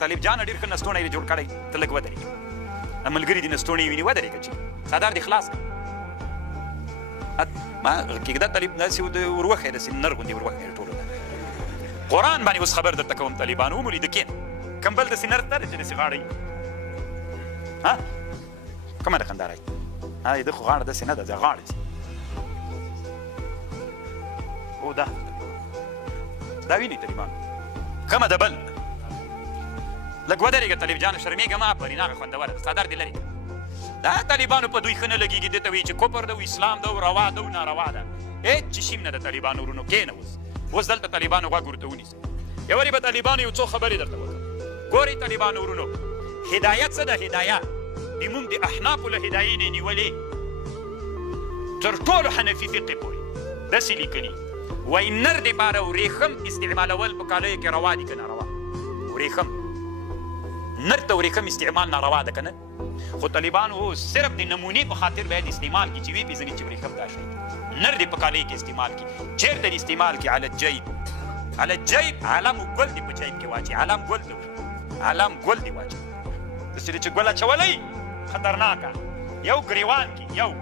طالب جان ډېر ښه نستوڼی یې جوړ کړی ته لږ ودرېږه ملګري دي نستوڼی ویني ودرېږه چې څادر دې خلاص کړه ما کېږده طالب داسې وروښی داسې نر غوندې وروښی ټولو ته قرآن باندې اوس خبر درته کوم طالبانو ومو لیده کښېنه کوم بل داسې نر ته دی چې داسې غاړه وي ها کومه ده خندا رایي د خو غاړه داسې نه ده غاړه او دا ویني طالبانو کومه ده بل لږ ودرېږه طالب جانو شرمېږه مه پرین هغه خوندوره ده څادر دې لرې دا طالبانو په دوی ښه نه لګېږي دې ته وایي چې کفر ده او اسلام ده او روا ده او ناروا ده هېڅ چې شیم نه ده طالبانو ورونو کښېنه اوس دلته طالبانو غوږ ورته ونیسئ یوارې به طالبانو یو څو خبرې درته وکړم ګورئ طالبانو ورونو هدایت څه ده هدایه موږ د احنافو له هدایې نه نیولې تر ټولو حنفي فقې پورې داسې لیکلي وایي نر دپاره ورېښم استعمالول په کالیو کې روا دي که ناروا ورېښم نر ته ورېښم استعمال ناروا ده که نه خو طالبانو صرف د نمونې په خاطر باید استعمال کړي چې ویې پېژني چې ورېښم دا شی نر دې په کالیو کې استعمال کړي چېرته دې استعمال کړي على الجیب على الجیب علم ګل دې په جیب کې واچي علم ګل دې علم ګل دې واچي داسې چې ګل اچولی خطرناکه یو ګریوان کې یو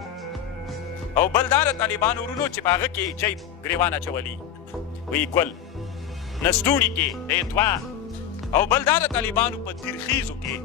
او بل دا د طالبانو ورونو چې په هغه کې جیب ګریوان اچولی وی ګل نستوڼي کې د دوه او بل دا د طالبانو په ترخیزو کې